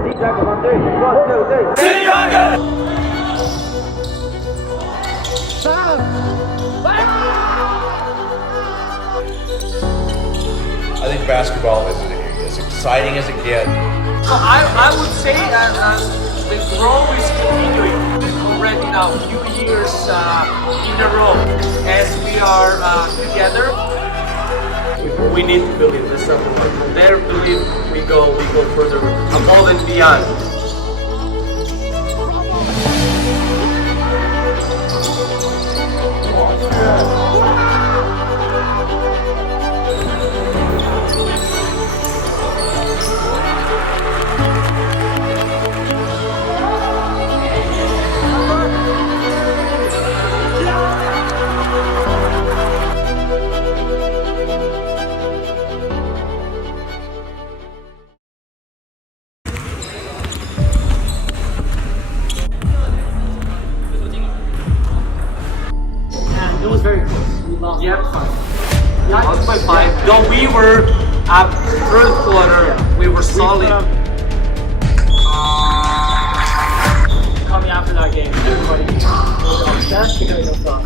SeaDragon on 3. 1, 2, 3. SeaDragon! I think basketball is as exciting as it gets. I would say that the growth is continuing already now, a few years in a row. As we are together, we need to believe this something. From there, believe we go further above and beyond. It was very close. We lost by 5. Lost by 5. Though we were at third quarter, we were solid. Coming after that game, everybody was upset because of the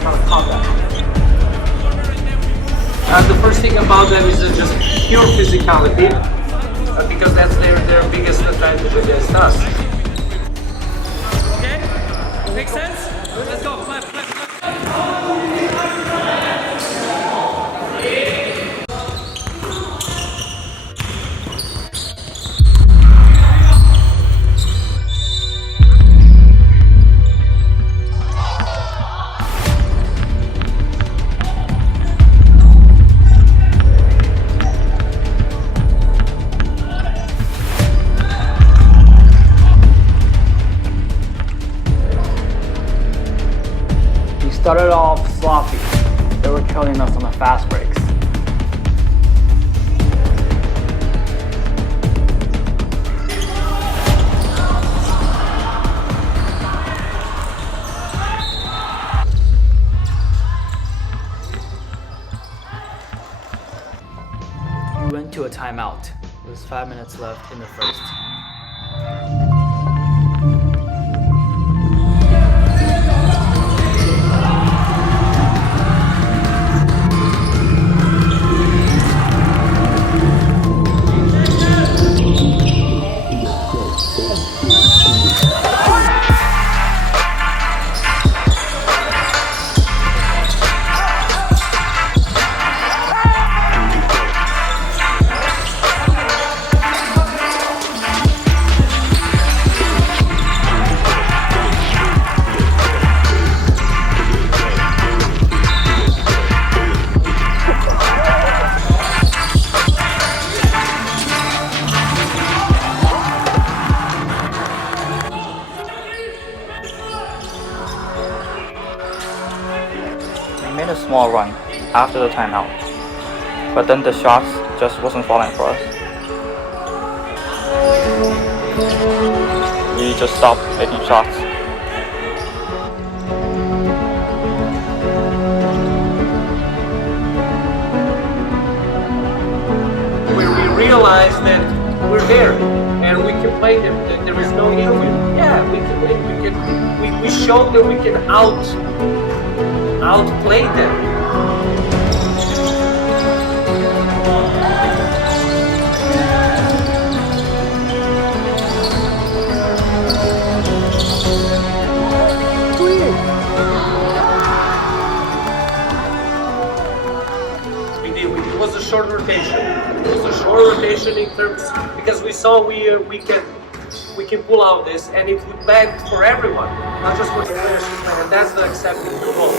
kind of combat. The first thing about them is just pure physicality, because that's their biggest advantage against us. Okay? Makes sense? Let's go. Clap, clap, clap. Started off sloppy. They were killing us on the fast breaks. We went to a timeout. There was 5 minutes left in the first. We made a small run after the timeout, but then the shots just wasn't falling for us. We just stopped making shots. Where we realized that we're there and we can play them, that there is no issue. Yeah, we can win. We showed that we can outplay them. It was a short rotation. It was a short rotation in terms because we saw we can pull out this, and it would bend for everyone, not just for the players to play, and that's the acceptance for both.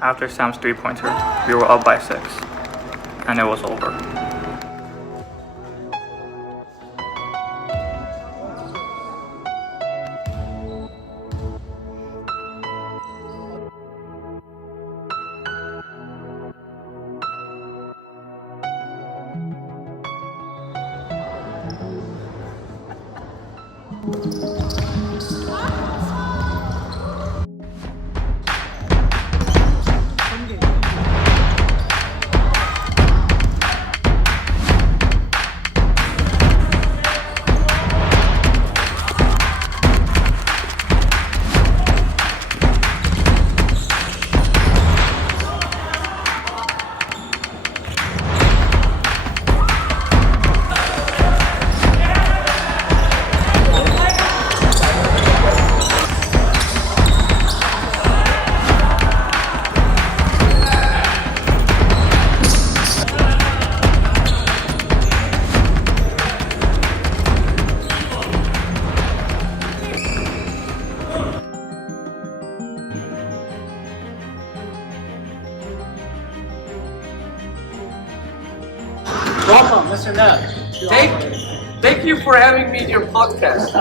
After Sam's three-pointer, we were up by 6, and it was over. Welcome, Mr. Neb. Thank you for having me in your podcast.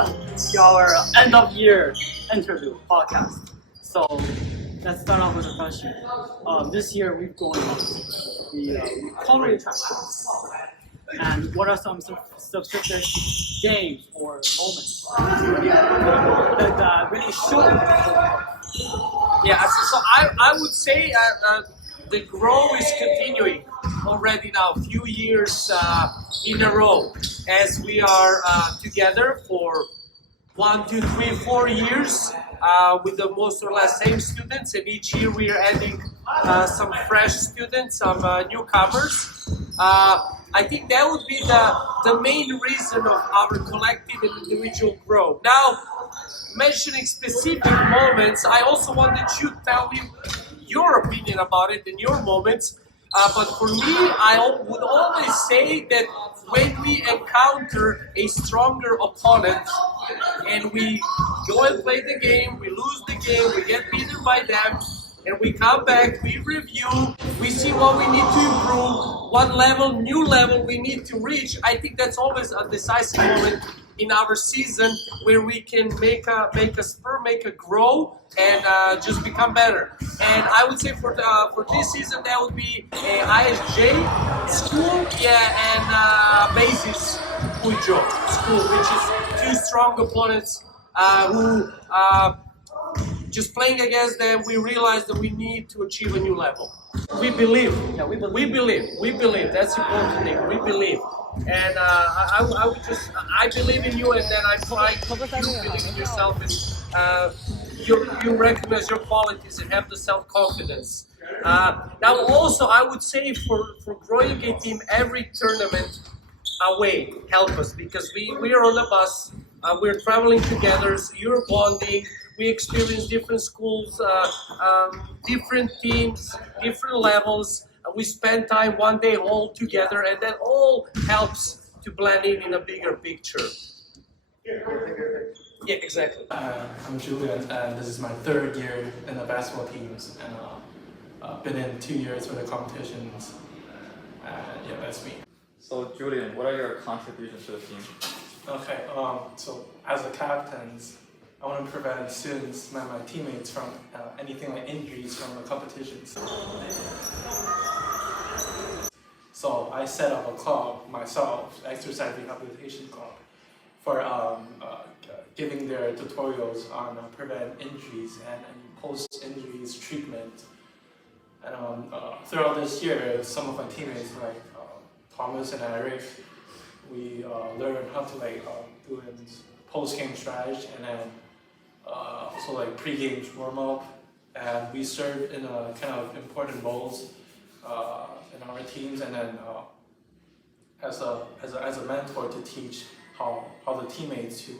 To our end of year interview podcast. So let's start off with a question. This year we've gone on the culinary attractions. And what are some specific games or moments that really show? Yeah, so I would say the growth is continuing already now, a few years in a row, as we are together for 1, 2, 3, 4 years with the most or less same students, and each year we are adding some fresh students, some newcomers. I think that would be the main reason of our collective and individual growth. Now, mentioning specific moments, I also wanted you to tell me your opinion about it and your moments. But for me, I would always say that when we encounter a stronger opponent and we go and play the game, we lose the game, we get beaten by them, and we come back, we review, we see what we need to improve, what level, new level we need to reach. I think that's always a decisive moment in our season where we can make a spur, make a grow, and just become better. And I would say for this season that would be ISJ school, and basis Pujo school, which is two strong opponents who just playing against them, we realized that we need to achieve a new level. We believe. Yeah, we believe. That's the important thing. We believe. And I believe in you, and then I try you believe in yourself, and you recognize your qualities and have the self-confidence. Now also, I would say for growing a team, every tournament away help us, because we are on the bus, we're traveling together, so you're bonding, we experience different schools, different teams, different levels. We spend time one day all together, and that all helps to blend in a bigger picture. Yeah, exactly. I'm Julian, and this is my 3rd year in the basketball teams, and been in 2 years for the competitions. Yeah, that's me. So Julian, what are your contributions to the team? Okay, so as a captain, I want to prevent students, my teammates, from anything like injuries from the competitions. So I set up a club myself, exercise rehabilitation club, for giving their tutorials on prevent injuries and post-injuries treatment. And throughout this year, some of my teammates like Thomas and Eric, we learned how to do post-game strategy, and then also like pre-game warm-up, and we serve in a kind of important roles in our teams, and then as a mentor to teach how the teammates to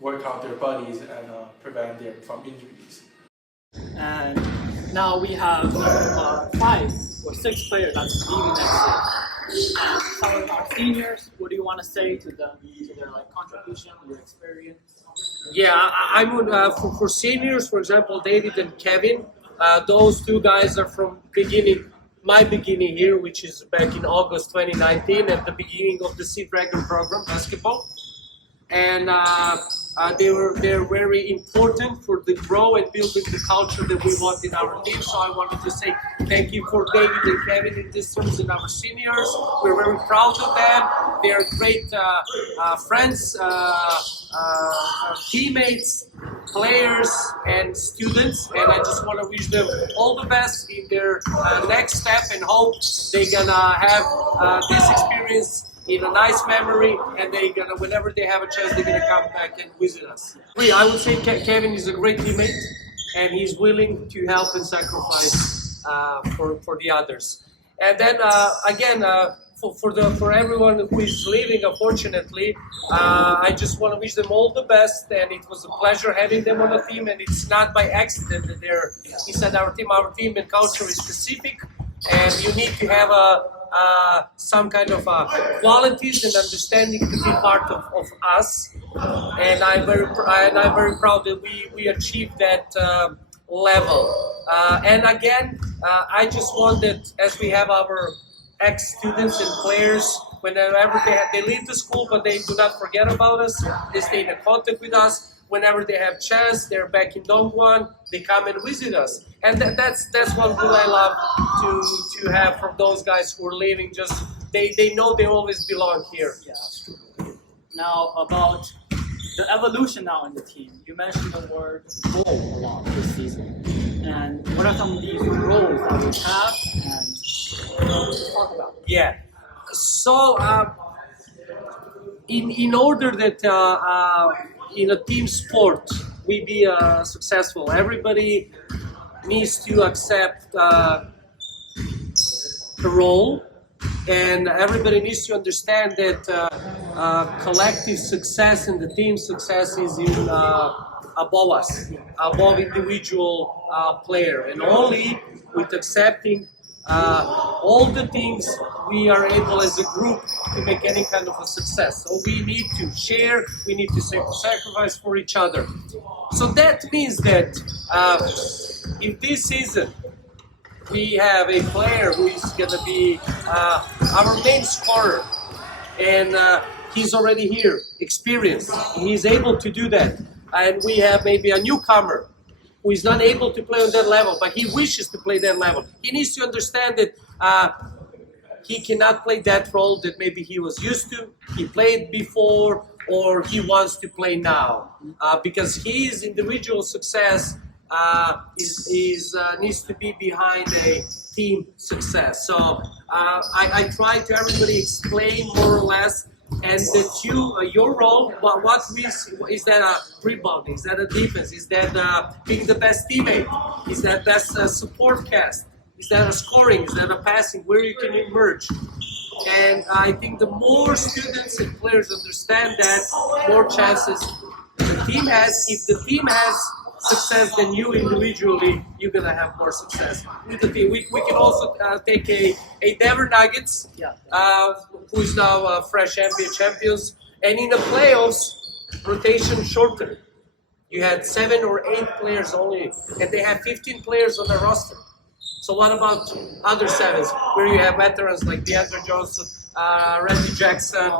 work out their bodies and prevent them from injuries. And now we have 5 or 6 players that's leaving next year. And some of our seniors, what do you want to say to them, to their contribution, their experience? Yeah, I would for seniors, for example, David and Kevin. Those 2 guys are from my beginning here, which is back in August 2019, at the beginning of the SeaDragon program, basketball. And They're very important for the grow and building the culture that we want in our team. So I wanted to say thank you for David and Kevin in this terms and our seniors. We're very proud of them. They're great friends, teammates, players, and students. And I just want to wish them all the best in their next step and hope they're gonna have this experience in a nice memory, and they're gonna, whenever they have a chance, they're gonna come back and visit us. I would say Kevin is a great teammate, and he's willing to help and sacrifice for the others. And then again, for everyone who is leaving, unfortunately, I just want to wish them all the best, and it was a pleasure having them on the team. And it's not by accident that they're inside our team. Our team and culture is specific, and you need to have some kind of qualities and understanding to be part of us. And I'm very proud that we achieved that level. And again, I just want that as we have our ex-students and players, whenever they leave the school, but they do not forget about us, they stay in contact with us. Whenever they have chance, they're back in Dongguan, they come and visit us. And that's one thing I love to have from those guys who are leaving. Just they know they always belong here. Yeah, absolutely. Now about the evolution now in the team. You mentioned the word role a lot this season. And what are some of these roles that we have, and talk about it? Yeah. So in order that in a team sport we be successful, everybody needs to accept the role, and everybody needs to understand that collective success and the team success is in above us, above individual player, and only with accepting all the things we are able as a group to make any kind of a success. So we need to share, we need to sacrifice for each other. So that means that in this season we have a player who is going to be our main scorer, and he's already here, experienced, he's able to do that. And we have maybe a newcomer who is not able to play on that level, but he wishes to play that level. He needs to understand that he cannot play that role that maybe he was used to, he played before, or he wants to play now. Because his individual success needs to be behind a team success. So I try to everybody explain more or less, and that your role, what is that a rebounding, is that a defense, is that being the best teammate, is that best support cast, is that a scoring, is that a passing, where you can emerge. And I think the more students and players understand that, more chances the team has. If the team has success, then you individually, you're going to have more success with the team. We can also take a Denver Nuggets, who is now fresh NBA champions, and in the playoffs, rotation shortened. You had 7 or 8 players only, and they have 15 players on the roster. So what about other 7s, where you have veterans like DeAndre Johnson, Reggie Jackson,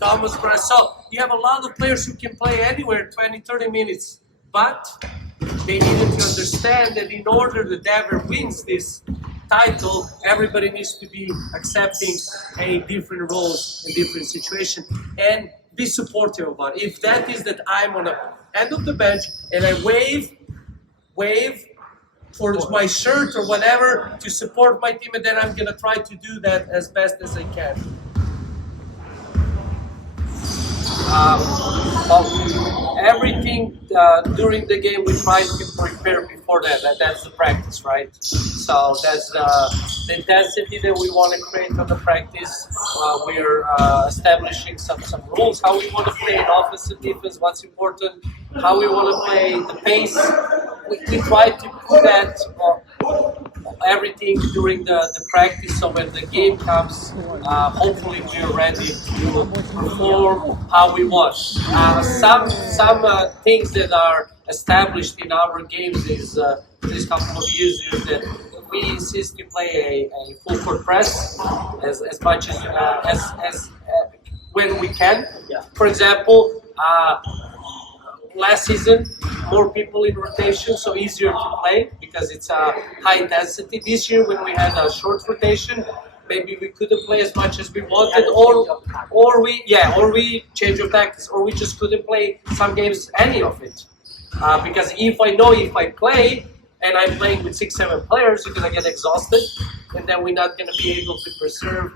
Thomas Bryant? So you have a lot of players who can play anywhere 20, 30 minutes. But they needed to understand that in order that Denver wins this title, everybody needs to be accepting a different roles in different situation and be supportive about it. If that is that I'm on the end of the bench and I wave for my shirt or whatever to support my team, and then I'm gonna try to do that as best as I can. Everything during the game we try to prepare before that. That's the practice, right? So that's the intensity that we want to create on the practice. We're establishing some rules, how we want to play in offense and defense, what's important, how we want to play, the pace. We try to do that everything during the practice, so when the game comes, hopefully we are ready to perform how we want. Some things that are established in our games is this couple of years is that we insist to play a full court press as much as when we can. For example, last season, more people in rotation, so easier to play because it's a high intensity. This year, when we had a short rotation, maybe we couldn't play as much as we wanted, or we change of tactics, or we just couldn't play some games any of it. Because if I play and I'm playing with 6-7 players, you're gonna get exhausted, and then we're not gonna be able to preserve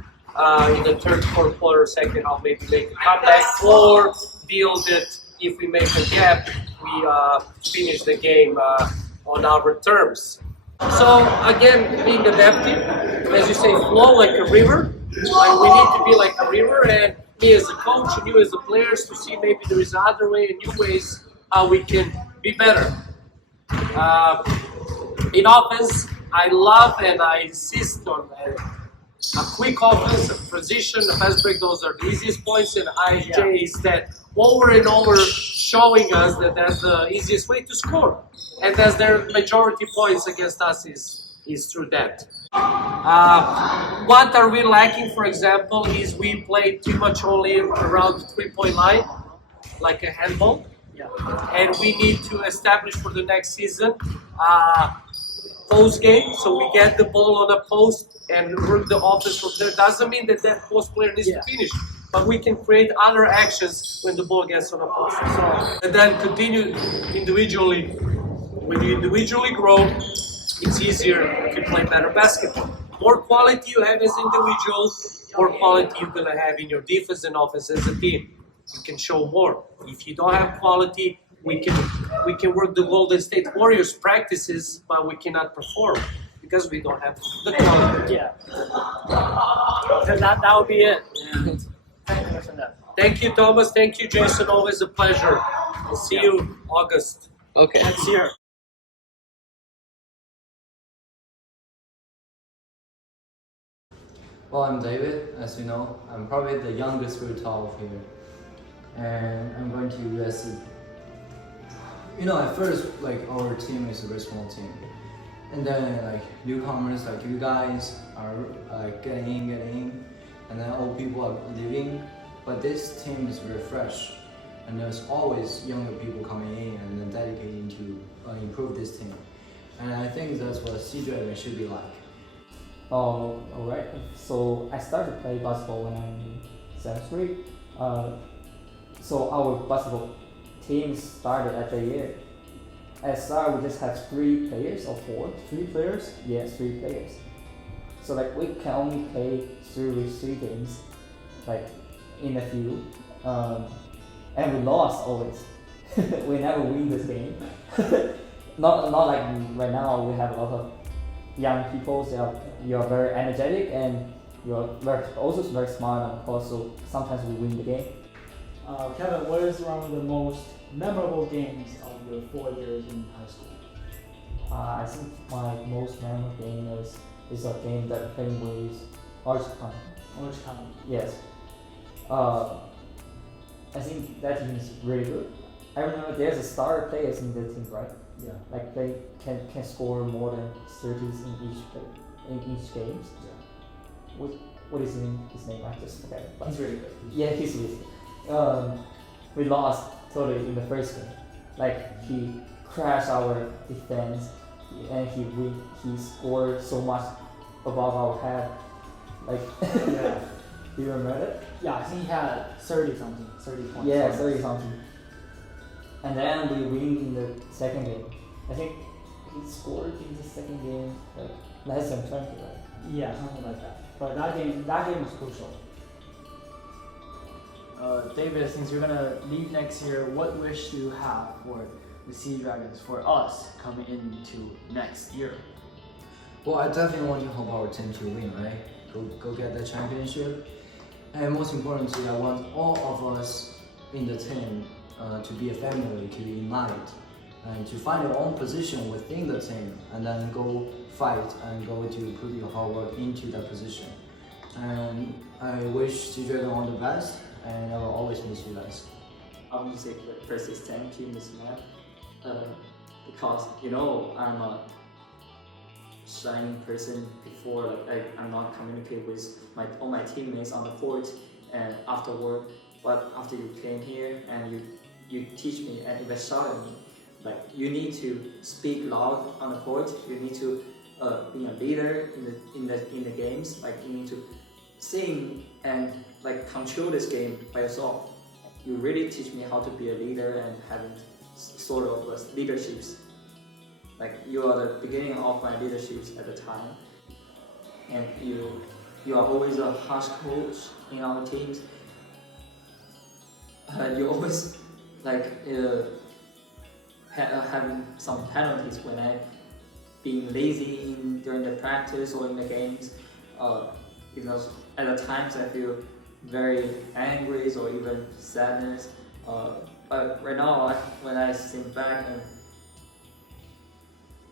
in the third, fourth quarter, second half, maybe make a comeback, or deal that if we make a gap, we finish the game on our terms. So again, being adaptive, as you say, flow like a river. Like we need to be like a river, and me as a coach and you as the players to see maybe there is other way and new ways how we can be better. In offense, I love and I insist on a quick offense, a transition, a fast break. Those are the easiest points, and IJ is that over and over showing us that that's the easiest way to score, and that's their majority points against us is through that. What are we lacking, for example, is we play too much only around the 3-point line, like a handball. Yeah. And we need to establish for the next season post game, so we get the ball on a post and work the offense from there. Doesn't mean that post player needs to finish, but we can create other actions when the ball gets on a post. So, and then continue individually. When you individually grow, it's easier to play better basketball. More quality you have as individuals, more quality you're gonna have in your defense and offense as a team. You can show more. If you don't have quality, we can work the Golden State Warriors practices, but we cannot perform because we don't have the quality. Yeah. So that would be it. And thank you for that. Thank you, Thomas. Thank you, Jason. Always a pleasure. We'll see you August. Okay. Next year. Well, I'm David. As you know, I'm probably the youngest group 12 here. And I'm going to USC. You know, at first, like, our team is a very small team. And then, like, newcomers like you guys are getting in. And then old people are leaving. But this team is very fresh. And there's always younger people coming in and then dedicating to improve this team. And I think that's what SeaDragon should be like. Oh, alright. So I started to play basketball when I'm in 7th grade. So our basketball team started at the year. At start, we just have 3 players or 4. 3 players? Yes, 3 players. So like we can only play 3 games, like in a few, and we lost always. We never win this game. not like right now. We have a lot of young people. So you are very energetic and you are also very smart, and also sometimes we win the game. Kevin, what is one of the most memorable games of your 4 years in high school? I think my most memorable game is a game that I played with Orange County. Orange County. Yes. I think that team is really good. I remember there's a star players in the team, right? Yeah. Like they can score more than 30s in each game. Yeah. What is his name? I just forgot. But He's really good. yeah, he's really good. We lost totally in the first game. Like he crashed our defense, and he scored so much above our head. Like Yeah. do you remember that? Yeah, I think he had 30 points. Yeah, 30 something. And then we win in the second game. I think he scored in the second game like less than 20, right? Yeah, something like that. But that game was crucial. David, since you're gonna leave next year, what wish do you have for the SeaDragons, for us coming into next year? Well, I definitely want to help our team to win, right? Go get the championship. And most importantly, I want all of us in the team to be a family, to unite, and to find our own position within the team, and then go fight and go to put your hard work into that position. And I wish SeaDragon all the best, and I will always miss you guys. I want to say first is thank you, Mr Neb, because you know I'm a shy person before. Like I'm not communicate with all my teammates on the court and after work. But after you came here and you you teach me and even shout at me. Like you need to speak loud on the court. You need to be a leader in the games. Like you need to sing and like control this game by yourself. You really teach me how to be a leader and having sort of leaderships. Like you are the beginning of my leaderships at the time, and you are always a harsh coach in our teams. You always like having some penalties when I being lazy during the practice or in the games, because at the times I feel very angry or even sadness. But right now, when I think back, and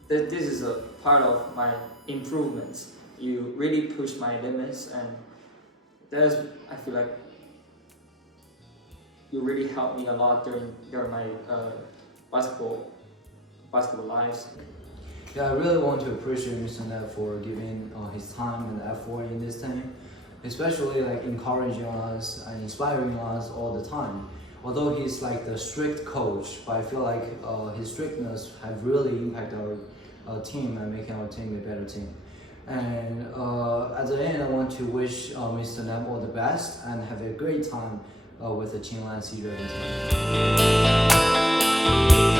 this is a part of my improvements. You really push my limits, and I feel like you really helped me a lot during my basketball lives. Yeah, I really want to appreciate Mr. Neb for giving his time and effort in this team, especially like encouraging us and inspiring us all the time. Although he's like the strict coach, but I feel like his strictness have really impacted our team and making our team a better team. And at the end, I want to wish Mr. Neb all the best and have a great time with the Tsinglan SeaDragons team.